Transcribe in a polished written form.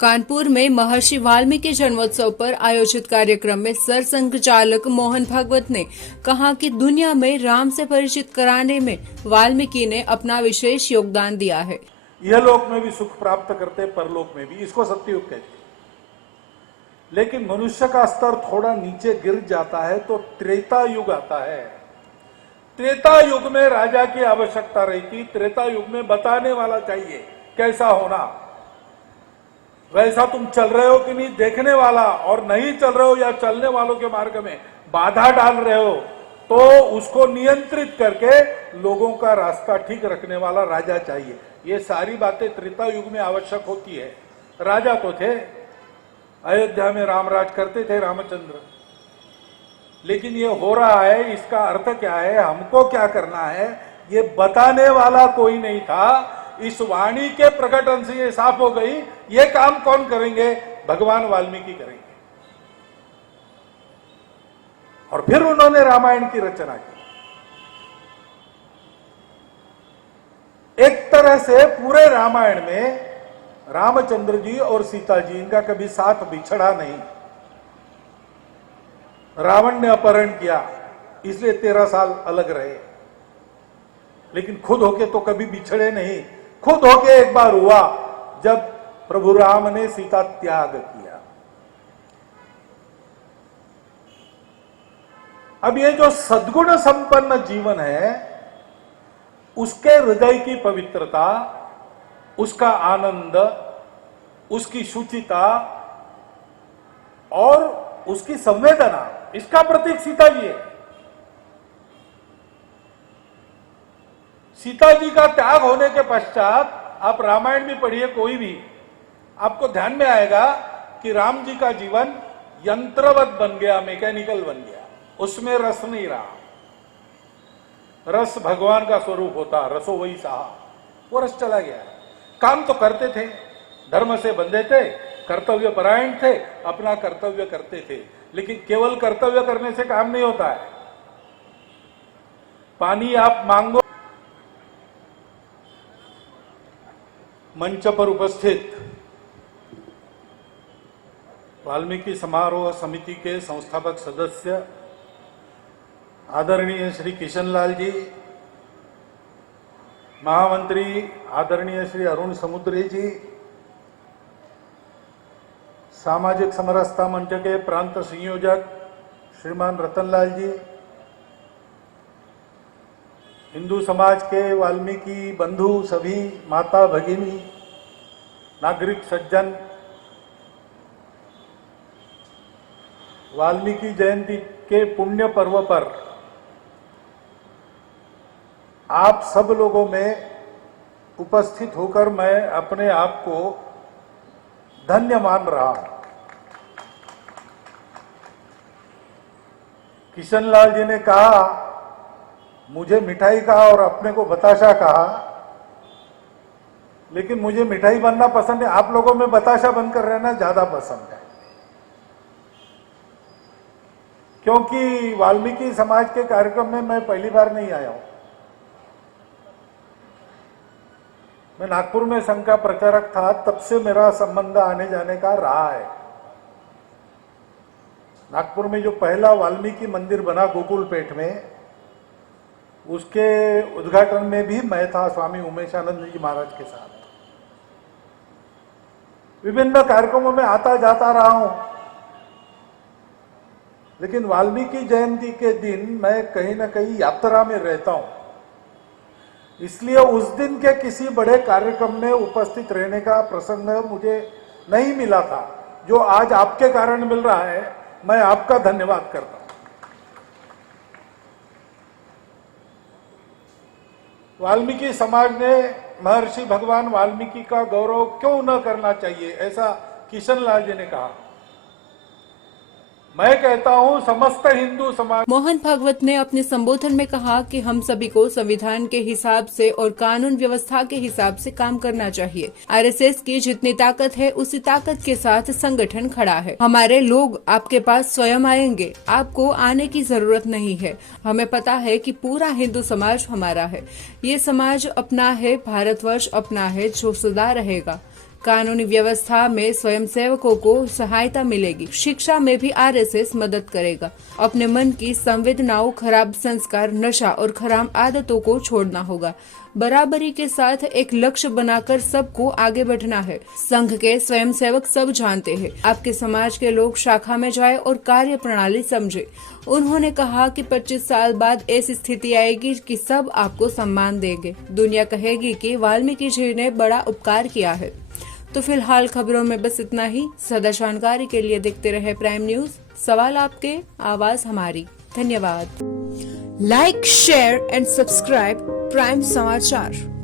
कानपुर में महर्षि वाल्मीकि जन्मोत्सव पर आयोजित कार्यक्रम में सरसंघचालक मोहन भागवत ने कहा कि दुनिया में राम से परिचित कराने में वाल्मीकि ने अपना विशेष योगदान दिया है। यह लोक में भी सुख प्राप्त करते, परलोक में भी, इसको सत्ययुग कहते हैं। लेकिन मनुष्य का स्तर थोड़ा नीचे गिर जाता है तो त्रेता युग आता है। त्रेता युग में राजा की आवश्यकता रहती, त्रेता युग में बताने वाला चाहिए कैसा होना, वैसा तुम चल रहे हो कि नहीं देखने वाला, और नहीं चल रहे हो या चलने वालों के मार्ग में बाधा डाल रहे हो तो उसको नियंत्रित करके लोगों का रास्ता ठीक रखने वाला राजा चाहिए। ये सारी बातें त्रेता युग में आवश्यक होती है। राजा तो थे, अयोध्या में रामराज करते थे रामचंद्र, लेकिन ये हो रहा है, इसका अर्थ क्या है, हमको क्या करना है, ये बताने वाला कोई नहीं था। इस वाणी के प्रकटन से ये साफ हो गई, ये काम कौन करेंगे, भगवान वाल्मीकि करेंगे। और फिर उन्होंने रामायण की रचना की। एक तरह से पूरे रामायण में रामचंद्र जी और सीता जी, इनका कभी साथ बिछड़ा नहीं। रावण ने अपहरण किया, इसलिए 13 साल अलग रहे, लेकिन खुद होके तो कभी बिछड़े नहीं। खुद होके एक बार हुआ जब प्रभु राम ने सीता त्याग किया। अब ये जो सद्गुण संपन्न जीवन है, उसके हृदय की पवित्रता, उसका आनंद, उसकी शुचिता और उसकी संवेदना, इसका प्रतीक सीता जी है। सीता जी का त्याग होने के पश्चात आप रामायण भी पढ़िए, कोई भी, आपको ध्यान में आएगा कि राम जी का जीवन यंत्रवत बन गया, मैकेनिकल बन गया, उसमें रस नहीं रहा। रस भगवान का स्वरूप होता, रसो वही सहा, वो रस चला गया। काम तो करते थे, धर्म से बंधे थे, कर्तव्य परायण थे, अपना कर्तव्य करते थे, लेकिन केवल कर्तव्य करने से काम नहीं होता है। पानी आप मांगो, मंच पर उपस्थित वाल्मीकि समारोह समिति के संस्थापक सदस्य आदरणीय श्री किशनलाल जी, महामंत्री आदरणीय श्री अरुण समुद्री जी, सामाजिक समरसता मंच के प्रांत संयोजक श्रीमान रतनलाल जी, हिंदू समाज के वाल्मीकि बंधु सभी, माता भगिनी, नागरिक सज्जन, वाल्मीकि जयंती के पुण्य पर्व पर आप सब लोगों में उपस्थित होकर मैं अपने आप को धन्य मान रहा हूं। किशनलाल जी ने कहा, मुझे मिठाई कहा और अपने को बताशा कहा, लेकिन मुझे मिठाई बनना पसंद है, आप लोगों में बताशा बनकर रहना ज्यादा पसंद है। क्योंकि वाल्मीकि समाज के कार्यक्रम में मैं पहली बार नहीं आया हूं। मैं नागपुर में संघ का प्रचारक था, तब से मेरा संबंध आने जाने का रहा है। नागपुर में जो पहला वाल्मीकि मंदिर बना गोकुलपेट में, उसके उद्घाटन में भी मैं था स्वामी उमेशानंद जी महाराज के साथ। विभिन्न कार्यक्रमों में आता जाता रहा हूं, लेकिन वाल्मीकि जयंती के दिन मैं कहीं ना कहीं यात्रा में रहता हूं, इसलिए उस दिन के किसी बड़े कार्यक्रम में उपस्थित रहने का प्रसंग मुझे नहीं मिला था। जो आज आपके कारण मिल रहा है, मैं आपका धन्यवाद करता हूं। वाल्मीकि समाज ने महर्षि भगवान वाल्मीकि का गौरव क्यों न करना चाहिए, ऐसा किशनलाल जी ने कहा। मैं कहता हूं समस्त हिंदू समाज। मोहन भागवत ने अपने संबोधन में कहा कि हम सभी को संविधान के हिसाब से और कानून व्यवस्था के हिसाब से काम करना चाहिए। आरएसएस की जितनी ताकत है, उसी ताकत के साथ संगठन खड़ा है। हमारे लोग आपके पास स्वयं आएंगे, आपको आने की जरूरत नहीं है। हमें पता है कि पूरा हिंदू समाज हमारा है, ये समाज अपना है, भारतवर्ष अपना है, जो सदा रहेगा। कानूनी व्यवस्था में स्वयंसेवकों को सहायता मिलेगी। शिक्षा में भी आरएसएस मदद करेगा। अपने मन की संवेदनाओं, खराब संस्कार, नशा और खराब आदतों को छोड़ना होगा। बराबरी के साथ एक लक्ष्य बनाकर सबको आगे बढ़ना है। संघ के स्वयंसेवक सब जानते हैं। आपके समाज के लोग शाखा में जाए और कार्य प्रणाली समझे। उन्होंने कहा कि 25 साल बाद ऐसी स्थिति आएगी कि सब आपको सम्मान देंगे। दुनिया कहेगी कि वाल्मीकि जी ने बड़ा उपकार किया है। तो फिलहाल खबरों में बस इतना ही। सदा जानकारी के लिए देखते रहे प्राइम न्यूज। सवाल आपके, आवाज हमारी। धन्यवाद। Like, share and subscribe prime समाचार।